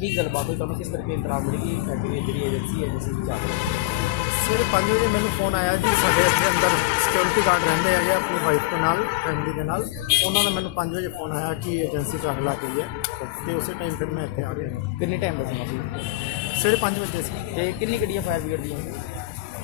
ਕੀ ਗੱਲਬਾਤ ਹੋਈ? ਤੁਹਾਨੂੰ ਕਿਸ ਤਰੀਕੇ ਇੰਤਰਾਮ ਮਿਲੀ ਕਿ ਫੈਕਟਰੀ ਜਿਹੜੀ ਏਜੰਸੀ ਹੈ ਜਿਸ ਚੱਲ ਰਹੀ? ਸਵੇਰੇ 5 ਵਜੇ ਮੈਨੂੰ ਫੋਨ ਆਇਆ ਜੀ ਸਾਡੇ ਇੱਥੇ ਅੰਦਰ ਸਿਕਿਉਰਿਟੀ ਗਾਰਡ ਰਹਿੰਦੇ ਹੈਗੇ ਆਪਣੀ ਵਾਈਫ ਦੇ ਨਾਲ ਫੈਮਿਲੀ ਦੇ ਨਾਲ। ਉਹਨਾਂ ਦਾ ਮੈਨੂੰ 5 ਵਜੇ ਫੋਨ ਆਇਆ ਕਿ ਏਜੰਸੀ ਚ ਲੱਗ ਗਈ ਹੈ। ਤੇ ਉਸੇ ਟਾਈਮ ਫਿਰ ਮੈਂ ਇੱਥੇ ਆ ਗਿਆ। ਕਿੰਨੇ ਟਾਈਮ ਦਾ ਸਮਾਂ ਸੀ? ਸਵੇਰੇ 5 ਵਜੇ ਸੀ। ਤੇ ਕਿੰਨੀ ਗੱਡੀਆਂ ਫਾਇਰ ਬ੍ਰਿਗੇਡ ਦੀਆਂ?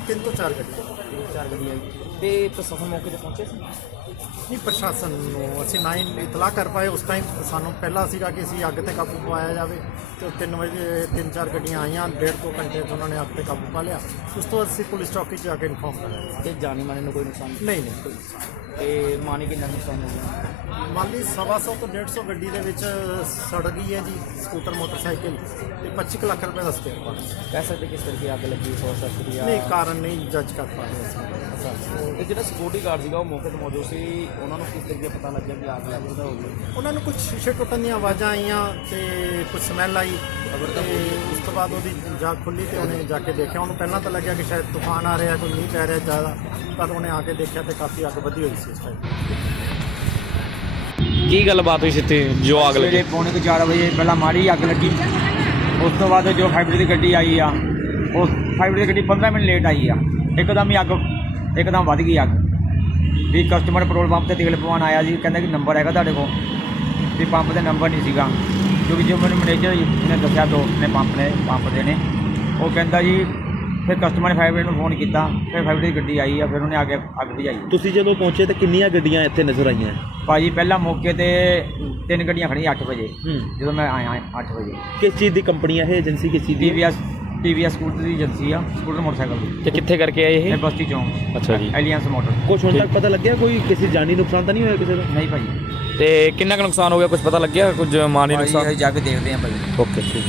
ਤਿੰਨ ਤੋਂ ਚਾਰ ਗੱਡੀਆਂ। ਤਿੰਨ ਚਾਰ ਗੱਡੀਆਂ ਆਈ ਤੇ ਪ੍ਰਸ਼ਾਸਨ ਮੌਕੇ ਤੇ ਪਹੁੰਚੇ ਸੀ? ਨਹੀਂ ਪ੍ਰਸ਼ਾਸਨ ਨੂੰ ਅਸੀਂ ਨਾ ਹੀ ਇਤਲਾਹ ਕਰ ਪਾਏ। ਉਸ ਟਾਈਮ ਸਾਨੂੰ ਪਹਿਲਾਂ ਸੀਗਾ ਕਿ ਅਸੀਂ ਅੱਗ ਤੇ ਕਾਬੂ ਪਾਇਆ ਜਾਵੇ। ਤੇ 3 ਵਜੇ ਤਿੰਨ ਚਾਰ ਗੱਡੀਆਂ ਆਈਆਂ ਡੇਢ ਦੋ ਘੰਟੇ 'ਚ ਉਹਨਾਂ ਨੇ ਅੱਗ ਤੇ ਕਾਬੂ ਪਾ ਲਿਆ। ਉਸ ਤੋਂ ਬਾਅਦ ਅਸੀਂ ਪੁਲਿਸ ਚੌਕੀ 'ਚ ਆ ਕੇ ਇਨਫੋਰਮ ਕਰਾਇਆ ਤੇ ਜਾਨੀ ਮਾਨੀ ਨੂੰ ਕੋਈ ਨੁਕਸਾਨ ਨਹੀਂ? ਨਹੀਂ ਕੋਈ ਨੁਕਸਾਨ ਤੇ ਮਾਨੀ ਕਿੰਨਾ ਨੁਕਸਾਨ ਹੋ ਗਿਆ? ਮਾਲੀ ਸਵਾ ਸੌ ਤੋਂ 150 ਗੱਡੀ ਦੇ ਵਿੱਚ ਸੜ ਗਈ ਹੈ ਜੀ ਸਕੂਟਰ ਮੋਟਰਸਾਈਕਲ ਤੇ 25 ਕੁ ਲੱਖ ਰੁਪਏ ਦਾ ਸਪੇਅਰ ਪਾਰਟ ਕਹਿ ਸਕਦੇ ਕਿਸ ਤਰੀਕੇ ਅੱਗ ਲੱਗੀ ਹੋ ਸਕਦੀ ਆ ਨਹੀਂ ਕਾਰਨ ਨਹੀਂ ਜੱਜ ਕਰ ਪਾ ਰਹੇ ਅਸੀਂ। ਤੇ ਜਿਹੜਾ ਸਿਕਿਉਰਿਟੀ ਗਾਰਡ ਸੀਗਾ ਉਹ ਮੌਕੇ ਤੇ ਮੌਜੂਦ ਸੀ। ਉਹਨਾਂ ਨੂੰ ਕਿਸ ਤਰੀਕੇ ਪਤਾ ਲੱਗਿਆ ਕਿ ਅੱਗ ਲੱਗ ਉਹਦਾ ਹੋ? ਗਈ ਉਹਨਾਂ ਨੂੰ ਕੁਝ ਸ਼ੀਸ਼ੇ ਟੁੱਟਣ ਦੀਆਂ ਆਵਾਜ਼ਾਂ ਆਈਆਂ ਤੇ ਕੁਝ ਸਮੈਲ ਆਈ ਤੇ ਉਸ ਤੋਂ ਬਾਅਦ ਉਹਦੀ ਜਾਗ ਖੁੱਲੀ ਤੇ ਉਹਨੇ ਜਾ ਕੇ ਦੇਖਿਆ। ਉਹਨੂੰ ਪਹਿਲਾਂ ਤਾਂ ਲੱਗਿਆ ਕਿ ਸ਼ਾਇਦ ਤੂਫਾਨ ਆ ਰਿਹਾ ਕੋਈ ਮੀਂਹ ਪੈ ਰਿਹਾ ਜ਼ਿਆਦਾ ਪਰ ਉਹਨੇ ਆ ਕੇ ਦੇਖਿਆ ਤੇ ਕਾਫੀ ਅੱਗ ਵਧੀ ਹੋਈ ਸੀ ਇਸ ਟਾਈਮ ਕੀ ਗੱਲਬਾਤ ਹੋਈ ਸੀ ਇੱਥੇ ਜੋ ਅੱਗ ਲੱਗੀ? ਸਵੇਰੇ ਪੌਣੇ ਕੁ ਚਾਰ ਵਜੇ ਪਹਿਲਾਂ ਮਾੜੀ ਅੱਗ ਲੱਗੀ। ਉਸ ਤੋਂ ਬਾਅਦ ਜੋ ਫਾਈਬਰ ਦੀ ਗੱਡੀ ਆਈ ਆ ਉਸ ਫਾਈਬਰ ਦੀ ਗੱਡੀ 15 ਮਿੰਟ ਲੇਟ ਆਈ ਆ। ਇੱਕਦਮ ਹੀ ਅੱਗ ਇੱਕਦਮ ਵੱਧ ਗਈ ਅੱਗ। ਵੀ ਕਸਟਮਰ ਪੈਟਰੋਲ ਪੰਪ ਤੇ ਤੇਲ ਪਵਾਉਣ ਆਇਆ ਜੀ ਕਹਿੰਦਾ ਕਿ ਨੰਬਰ ਹੈਗਾ ਤੁਹਾਡੇ ਕੋਲ। ਵੀ ਪੰਪ ਦੇ ਨੰਬਰ ਨਹੀਂ ਸੀਗਾ। ਕਿਉਂਕਿ ਜੋ ਮੈਨੂੰ ਮੈਨੇਜਰ ਨੇ ਦੱਸਿਆ ਦੋਸਤ ਨੇ ਪੰਪ ਨੇ ਪੰਪ ਦੇ ਨੇ ਉਹ ਕਹਿੰਦਾ ਜੀ ਫਿਰ ਕਸਟਮਰ ਨੇ ਫਾਈਬਰ ਨੂੰ ਫੋਨ ਕੀਤਾ ਫਿਰ ਫਾਈਬਰ ਦੀ ਗੱਡੀ ਆਈ ਆ ਫਿਰ ਉਹਨੇ ਆ ਕੇ ਅੱਗ ਬੁਝਾਈ ਤੁਸੀਂ ਜਦੋਂ ਪਹੁੰਚੇ ਤਾਂ ਕਿੰਨੀਆਂ ਗੱਡੀਆਂ ਇੱਥੇ ਨਜ਼ਰ ਆਈਆਂ? ਭਾਜੀ ਪਹਿਲਾਂ ਮੌਕੇ ਤੇ ਤਿੰਨ ਗੱਡੀਆਂ ਖੜੀਆਂ 8 ਵਜੇ ਹੂੰ। ਜਦੋਂ ਮੈਂ ਆਇਆ 8 ਵਜੇ। ਕਿਸ ਚੀਜ਼ ਦੀ ਕੰਪਨੀ ਹੈ ਇਹ ਏਜੰਸੀ ਕਿਸ ਚੀਜ਼ ਦੀ ਹੈ? ਟੀਵੀਐਸ ਟੀਵੀਐਸ ਸਕੂਟਰ ਦੀ ਏਜੰਸੀ ਆ ਸਕੂਟਰ ਮੋਟਰਸਾਈਕਲ ਦੀ। ਤੇ ਕਿੱਥੇ ਕਰਕੇ ਆਏ ਇਹ? ਇਹ ਬਸਤੀ ਚੌਂਕ ਅੱਛਾ ਜੀ। ਐਲੀਅੰਸ ਮੋਟਰ ਕੁਝ ਹੁਣ ਤੱਕ ਪਤਾ ਲੱਗਿਆ ਕੋਈ ਕਿਸੇ ਜਾਨੀ ਨੁਕਸਾਨ ਤਾਂ ਨਹੀਂ ਹੋਇਆ ਕਿਸੇ ਦਾ? ਨਹੀਂ ਭਾਜੀ। ਤੇ ਕਿੰਨਾ ਕੁ ਨੁਕਸਾਨ ਹੋ ਗਿਆ? ਕੁਝ ਪਤਾ ਲੱਗਿਆ? ਕੁਝ ਮਾਨੀ ਅਸੀਂ ਜਾ ਕੇ ਦੇਖਦੇ ਹਾਂ ਭਾਜੀ ਓਕੇ ਠੀਕ।